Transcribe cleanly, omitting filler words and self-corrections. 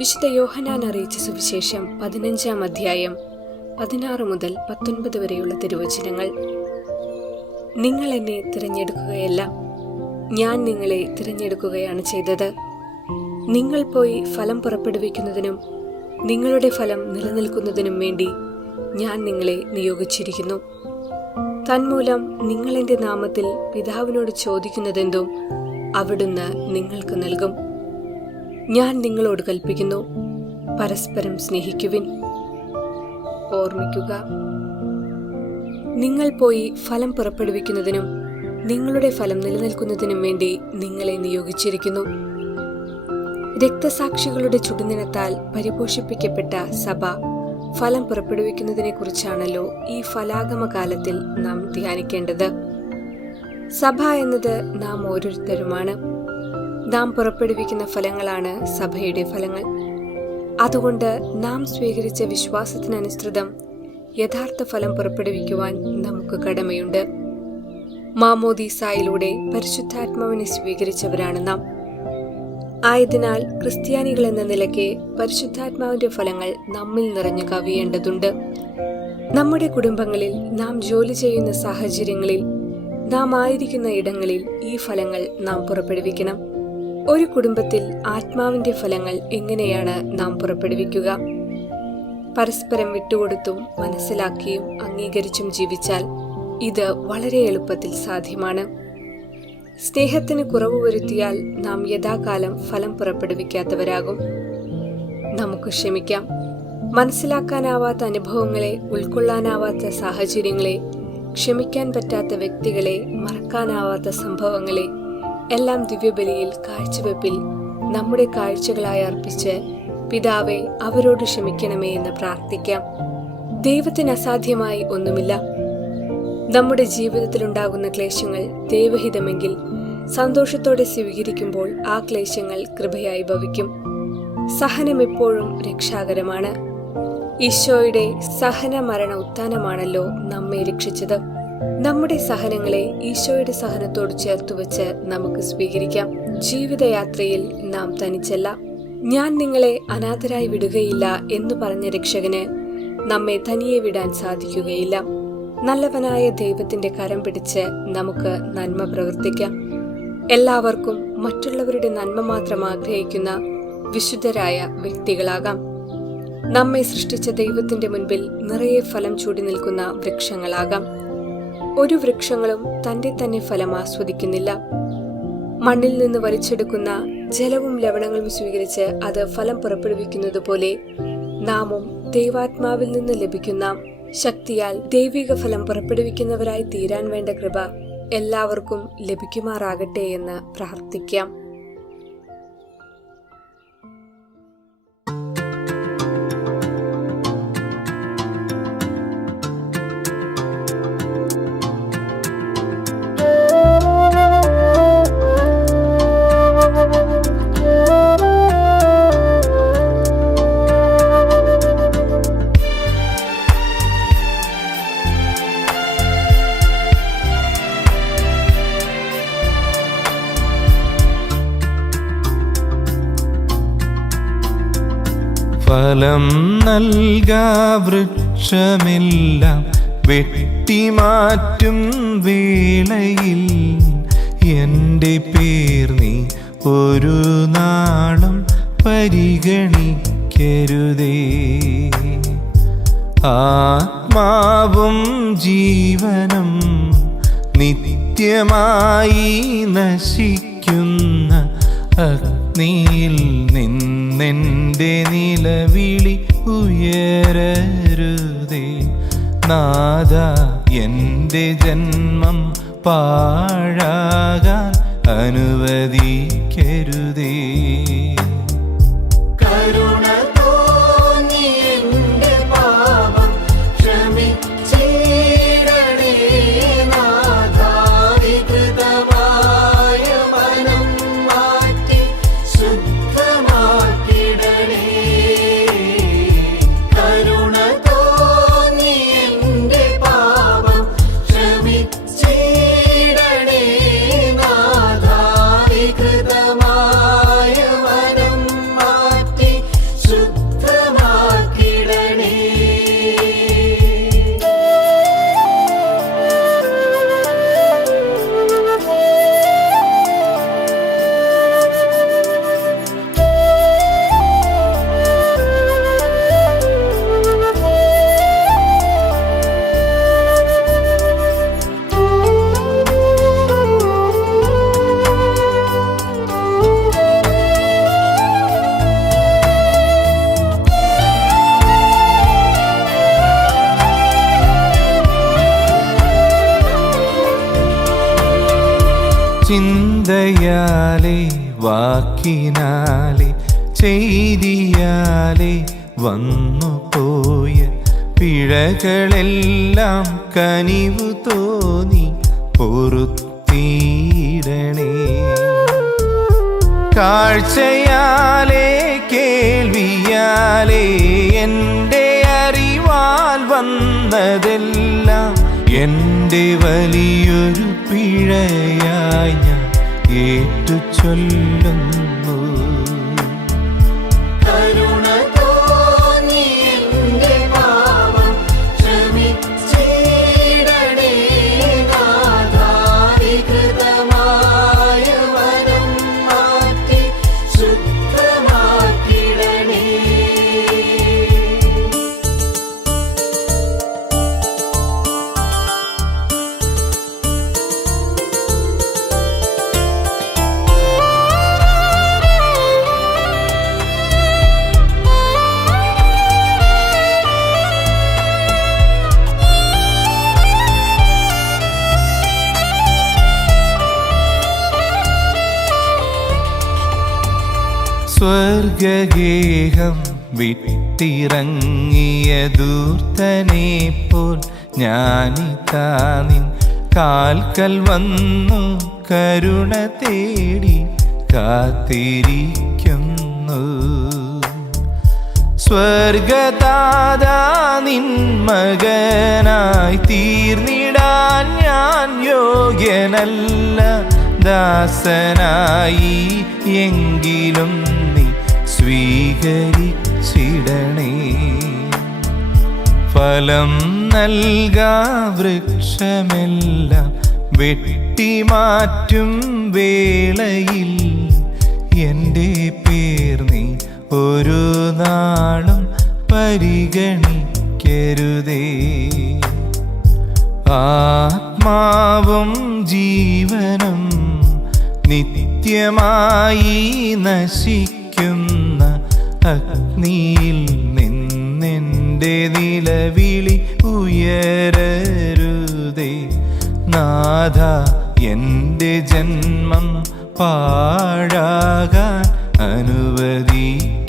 വിശുദ്ധ യോഹന്നാൻ അറിയിച്ച സുവിശേഷം 15-ാം അധ്യായം 16 മുതൽ 19 വരെയുള്ള തിരുവചനങ്ങൾ. നിങ്ങൾ എന്നെ തിരഞ്ഞെടുക്കുകയല്ല, ഞാൻ നിങ്ങളെ തിരഞ്ഞെടുക്കുകയാണ് ചെയ്തത്. നിങ്ങൾ പോയി ഫലം പുറപ്പെടുവിക്കുന്നതിനും നിങ്ങളുടെ ഫലം നിലനിൽക്കുന്നതിനും വേണ്ടി ഞാൻ നിങ്ങളെ നിയോഗിച്ചിരിക്കുന്നു. തന്മൂലം നിങ്ങൾ എൻ്റെ നാമത്തിൽ പിതാവിനോട് ചോദിക്കുന്നതെന്തും അവിടുന്ന് നിങ്ങൾക്ക് നൽകും. ഞാൻ നിങ്ങളോട് കൽപ്പിക്കുന്നു, പരസ്പരം സ്നേഹിക്കുവിൻ. ഓർമ്മിക്കുക, നിങ്ങൾ പോയി ഫലം പുറപ്പെടുവിക്കുന്നതിനും നിങ്ങളുടെ ഫലം നിലനിൽക്കുന്നതിനും വേണ്ടി നിങ്ങളെ നിയോഗിച്ചിരിക്കുന്നു. രക്തസാക്ഷികളുടെ ചുടുനിണത്താൽ പരിപോഷിപ്പിക്കപ്പെട്ട സഭ ഫലം പുറപ്പെടുവിക്കുന്നതിനെ കുറിച്ചാണല്ലോ ഈ ഫലാഗമകാലത്തിൽ നാം ധ്യാനിക്കേണ്ടത്. സഭ എന്നത് നാം ഓരോരുത്തരുമാണ്. നാം പുറപ്പെടുവിക്കുന്ന ഫലങ്ങളാണ് സഭയുടെ ഫലങ്ങൾ. അതുകൊണ്ട് നാം സ്വീകരിച്ച വിശ്വാസത്തിനനുസൃതം യഥാർത്ഥ ഫലം പുറപ്പെടുവിക്കുവാൻ നമുക്ക് കടമയുണ്ട്. മാമോദീസായിലൂടെ പരിശുദ്ധാത്മാവിനെ സ്വീകരിച്ചവരാണ് നാം. ആയതിനാൽ ക്രിസ്ത്യാനികൾ എന്ന നിലയ്ക്ക് പരിശുദ്ധാത്മാവിന്റെ ഫലങ്ങൾ നമ്മിൽ നിറഞ്ഞു കവിയേണ്ടതുണ്ട്. നമ്മുടെ കുടുംബങ്ങളിൽ, നാം ജോലി ചെയ്യുന്ന സാഹചര്യങ്ങളിൽ, നാം ആയിരിക്കുന്ന ഇടങ്ങളിൽ ഈ ഫലങ്ങൾ നാം പുറപ്പെടുവിക്കണം. ഒരു കുടുംബത്തിൽ ആത്മാവിന്റെ ഫലങ്ങൾ എങ്ങനെയാണ് നാം പുറപ്പെടുവിക്കുക? പരസ്പരം വിട്ടുകൊടുത്തും മനസ്സിലാക്കിയും അംഗീകരിച്ചും ജീവിച്ചാൽ ഇത് വളരെ എളുപ്പത്തിൽ സാധ്യമാണ്. സ്നേഹത്തിന് കുറവ് വരുത്തിയാൽ നാം യഥാകാലം ഫലം പുറപ്പെടുവിക്കാത്തവരാകും. നമുക്ക് ക്ഷമിക്കാം. മനസ്സിലാക്കാനാവാത്ത അനുഭവങ്ങളെ, ഉൾക്കൊള്ളാനാവാത്ത സാഹചര്യങ്ങളെ, ക്ഷമിക്കാൻ പറ്റാത്ത വ്യക്തികളെ, മറക്കാനാവാത്ത സംഭവങ്ങളെ എല്ലാം ദിവ്യബലിയിൽ കാഴ്ചവെപ്പിൽ നമ്മുടെ കാഴ്ചകളായി അർപ്പിച്ച് പിതാവേ, അവരോട് ക്ഷമിക്കണമേ എന്ന് പ്രാർത്ഥിക്കാം. ദൈവത്തിന് അസാധ്യമായി ഒന്നുമില്ല. നമ്മുടെ ജീവിതത്തിലുണ്ടാകുന്ന ക്ലേശങ്ങൾ ദൈവഹിതമെങ്കിൽ സന്തോഷത്തോടെ സ്വീകരിക്കുമ്പോൾ ആ ക്ലേശങ്ങൾ കൃപയായി ഭവിക്കും. സഹനം എപ്പോഴും രക്ഷാകരമാണ്. ഈശോയുടെ സഹന മരണ ഉത്ഥാനമാണല്ലോ നമ്മെ രക്ഷിച്ചത്. നമ്മുടെ സഹനങ്ങളെ ഈശോയുടെ സഹനത്തോട് ചേർത്തുവെച്ച് നമുക്ക് സ്വീകരിക്കാം. ജീവിതയാത്രയിൽ നാം തനിച്ചല്ല. ഞാൻ നിങ്ങളെ അനാഥരായി വിടുകയില്ല എന്ന് പറഞ്ഞ രക്ഷകന് നമ്മെ തനിയെ വിടാൻ സാധിക്കുകയില്ല. നല്ലവനായ ദൈവത്തിന്റെ കരം പിടിച്ച് നമുക്ക് നന്മ പ്രവർത്തിക്കാം. എല്ലാവർക്കും മറ്റുള്ളവരുടെ നന്മ മാത്രം ആഗ്രഹിക്കുന്ന വിശുദ്ധരായ വ്യക്തികളാകാം. നമ്മെ സൃഷ്ടിച്ച ദൈവത്തിന്റെ മുൻപിൽ നിറയെ ഫലം ചൂടി നിൽക്കുന്ന വൃക്ഷങ്ങളാകാം. ഒരു വൃക്ഷങ്ങളും തന്റെ തന്നെ ഫലം ആസ്വദിക്കുന്നില്ല. മണ്ണിൽ നിന്ന് വലിച്ചെടുക്കുന്ന ജലവും ലവണങ്ങളും സ്വീകരിച്ച് അത് ഫലം പുറപ്പെടുവിക്കുന്നത് പോലെ നാമും ദൈവാത്മാവിൽ നിന്ന് ലഭിക്കുന്ന ശക്തിയാൽ ദൈവിക ഫലം പുറപ്പെടുവിക്കുന്നവരായി തീരാൻ വേണ്ട കൃപ എല്ലാവർക്കും ലഭിക്കുമാറാകട്ടെ എന്ന് പ്രാർത്ഥിക്കാം. ഫലം നൽകാ വൃക്ഷമെല്ലാം വെട്ടിമാറ്റും വേളയിൽ എൻ്റെ പേർ നീ ഒരു നാളും പരിഗണിക്കരുതേ. ആത്മാവും ജീവനും നിത്യമായി നശിക്കുന്ന അഗ്നിയിൽ നിന്നെൻ്റെ നിലവിളി ഉയരരുതേ. നാഥാ, എൻ്റെ ജന്മം പാഴാകാൻ അനുവദിക്കരുതേ. ക്ഷമിച്ചിടണേ നാഥാ, വികൃതമായ വാക്കിനാലെ ചെയ്തിയാലെ വന്നു പോയ പിഴകളെല്ലാം കനിവു തോന്നി പൊറുത്തീടണേ. കാഴ്ചയാലേ കേൾവിയാലേ എൻ്റെ അറിവാൽ വന്നതെല്ലാം എൻ്റെ വലിയൊരു പിഴയായി ഞാൻ ഏറ്റു ചൊല്ലുന്നു. സ്വർഗഗേഹം വിട്ടിറങ്ങിയ ദൂർത്തനെ പോൽ ഞാനിതാ നിൻ കാൽക്കൽ വന്നു കരുണ തേടി കാത്തിരിക്കുന്നു. സ്വർഗദാതാ നിൻ മകനായി തീർന്നിടാൻ ഞാൻ യോഗ്യനല്ല, ദാസനായി എങ്കിലും നീ സ്വീകരിച്ചിടണേ. ഫലം നൽകാ വൃക്ഷമെല്ലാം വെട്ടിമാറ്റും വേളയിൽ എൻ്റെ പേർ നീ ഒരു നാളും പരിഗണിക്കരുതേ. ആത്മാവും ജീവനും നിത്യമായി നശിക്കുന്ന അഗ്നിയിൽ നിന്നെൻ്റെ നിലവിളി ഉയരരുതേ. നാഥ, എൻ്റെ ജന്മം പാഴാകാൻ അനുവദിക്കരുതേ.